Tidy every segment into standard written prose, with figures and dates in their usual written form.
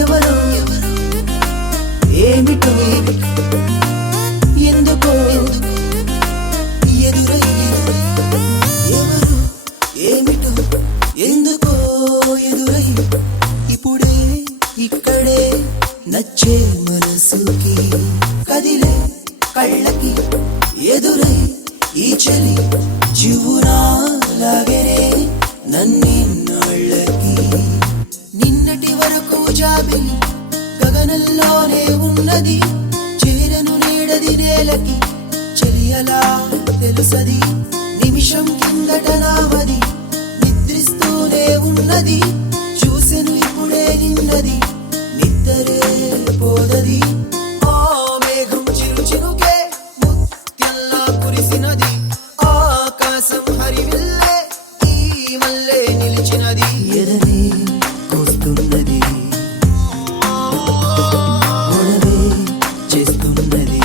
ఎవరో ఏమిటో ఎందుకో ఎదురై ఎవరు ఏమిటో ఎందుకో ఎదురై ఇప్పుడే ఇక్కడే నచ్చే మనసుకి కదిలే కళ్ళకి ఎదురై ఈ చలి జీవునా లాగరే నన్నిన్నాళ్ళకి నిన్నటి వరకు జాబిలి గగనంలోనే ఉన్నది చేరను నీడది నేలకి చెలియలా తెలుసది నిమిషం కిందట నావది నిద్రిస్తూనే ఉన్నది చూసెను ఇప్పుడే నిన్నది నిద్దరే పోదది ఆ మేఘం చిరు చిరుకే ముత్యంలా కురిసినది ఆకాశం హరివిల్లే ఈ మల్లె నిలిచినది ఎదనే కోస్తున్నది గొడవే చేస్తున్నది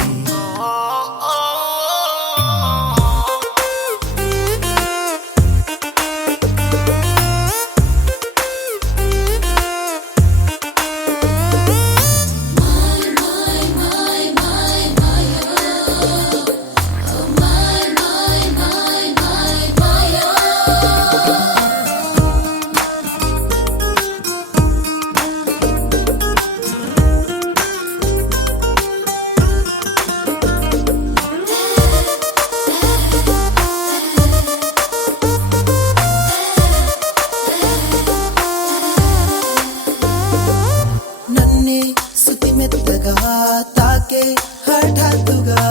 తాకే హఠాత్తుగా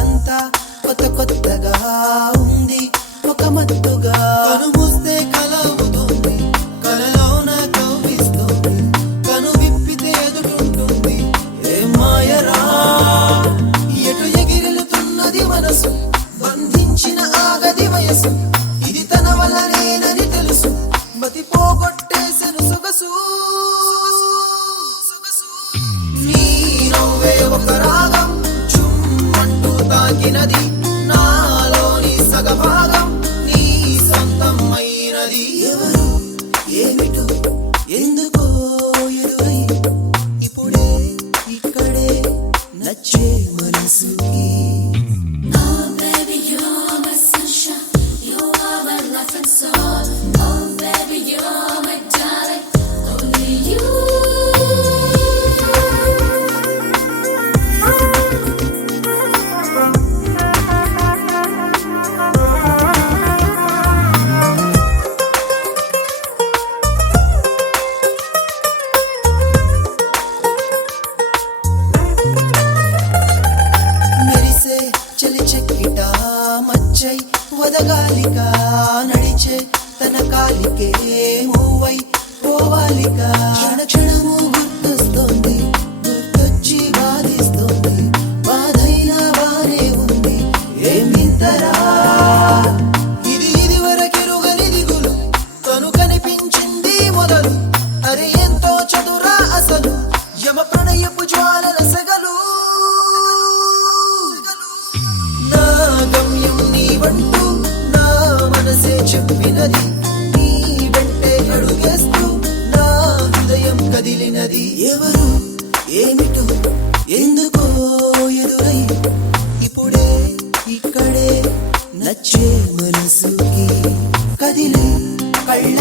అంతా కొత్త కొత్తగా ఉంది ఒక మత్తుగా కను మూస్తే కలవుతుంది కలలోన కవ్విస్తుంది కను విప్పితే ఎదుటుంటుంది ఏ మాయరా ఎటు ఎగిరెలుతున్నది మనసు బంధించిన ఆగది వయసు ఇది తన వల్లనేనని తెలుసు మతి పోగొట్టేసెను సొగసు ఒక రాగం చుమ్మంటూ తాకినది నాలోని సగభాగం నీ సొంతం అయినది ఎవరు ఏమిటో ఎందుకో ఎదురై ఇప్పుడే ఇక్కడే నచ్చే మనసుకి వదగాలిక నడిచే తన కాలికే మూవై పోవాలిక క్షణ క్షణము గుర్తొస్తోంది గుర్తొచ్చి బాధిస్తోంది బాధైనా బానే ఉంది ఏమింతరా ఇది వరకెరుగని దిగులు తను కనిపించింది మొదలు అరే ఎంతో చదురా అసలు యమ ప్రణయపు జ్వాలల సగలు నా గమ్యం నీవంటూ మనసే చెప్పినది నీ వెంటే అడుగేస్తూ నా హృదయం కదిలినది ఎవరు ఏమిటో ఎందుకో ఎదురై ఇప్పుడే ఇక్కడే నచ్చే మనసుకి కదిలే కళ్ళ